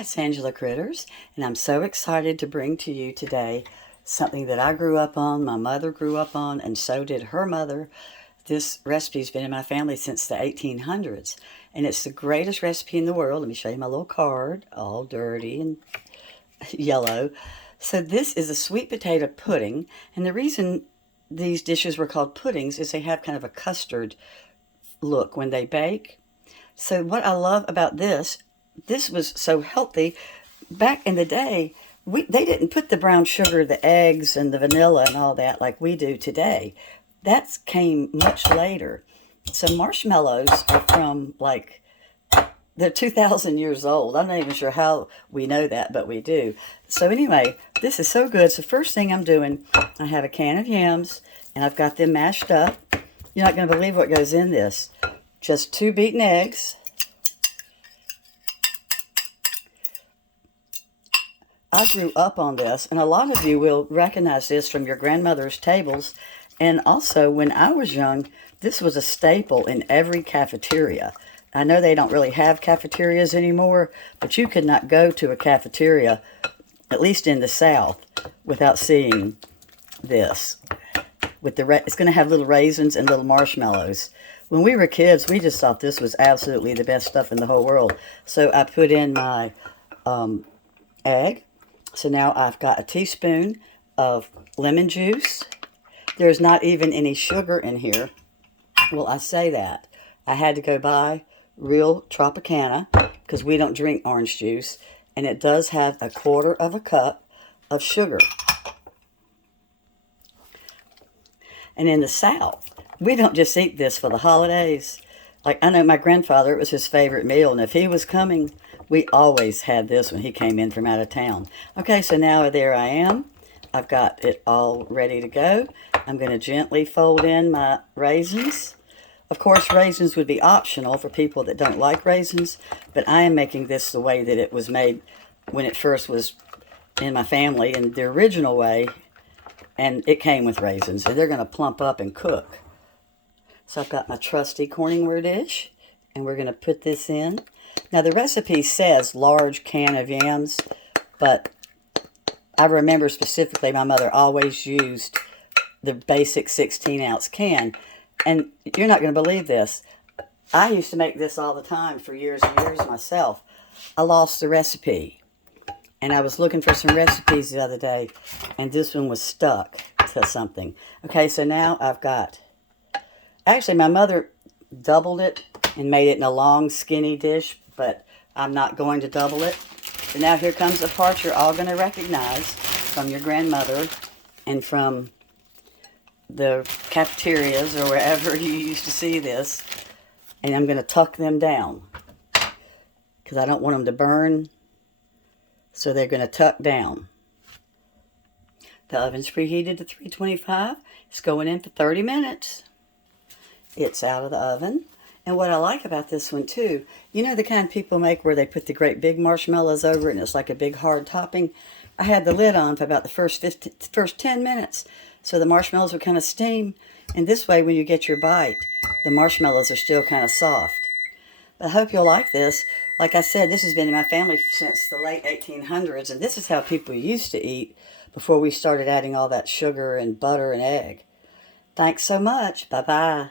it's Angela Critters, and I'm so excited to bring to you today something that I grew up on, my mother grew up on, and so did her mother. This recipe's been in my family since the 1800s, and it's the greatest recipe in the world. Let me show you my little card, all dirty and yellow. So this is a sweet potato pudding, and the reason these dishes were called puddings is they have kind of a custard look when they bake. So what I love about this was so healthy. Back in the day, they didn't put the brown sugar, the eggs, and the vanilla and all that like we do today. That came much later. So marshmallows are from they're 2,000 years old. I'm not even sure how we know that, but we do. So anyway, this is so good. So first thing I'm doing, I have a can of yams, and I've got them mashed up. You're not going to believe what goes in this. Just 2 beaten eggs. I grew up on this, and a lot of you will recognize this from your grandmother's tables. And also, when I was young, this was a staple in every cafeteria. I know they don't really have cafeterias anymore, but you could not go to a cafeteria, at least in the South, without seeing this. It's going to have little raisins and little marshmallows. When we were kids, we just thought this was absolutely the best stuff in the whole world. So I put in my egg. So now I've got a teaspoon of lemon juice. There's not even any sugar in here. Well, I say that. I had to go buy real Tropicana because we don't drink orange juice. And it does have 1/4 cup of sugar. And in the South, we don't just eat this for the holidays. Like, I know my grandfather, it was his favorite meal. And if he was coming, we always had this when he came in from out of town. Okay, so now there I am. I've got it all ready to go. I'm going to gently fold in my raisins. Of course, raisins would be optional for people that don't like raisins, but I am making this the way that it was made when it first was in my family, in the original way, and it came with raisins, and they're going to plump up and cook. So I've got my trusty Corningware dish, and we're going to put this in. Now, the recipe says large can of yams, but I remember specifically my mother always used the basic 16-ounce can. And you're not going to believe this. I used to make this all the time for years and years myself. I lost the recipe. And I was looking for some recipes the other day, and this one was stuck to something. Okay, so now I've got... Actually, my mother doubled it and made it in a long, skinny dish, but I'm not going to double it. So now here comes the part you're all going to recognize from your grandmother and from the cafeterias or wherever you used to see this. And I'm going to tuck them down because I don't want them to burn. So they're going to tuck down. The oven's preheated to 325. It's going in for 30 minutes. It's out of the oven. And what I like about this one too, you know the kind people make where they put the great big marshmallows over it and it's like a big hard topping? I had the lid on for about the first 10 minutes. So the marshmallows would kind of steam. And this way when you get your bite, the marshmallows are still kind of soft. But I hope you'll like this. Like I said, this has been in my family since the late 1800s. And this is how people used to eat before we started adding all that sugar and butter and egg. Thanks so much. Bye-bye.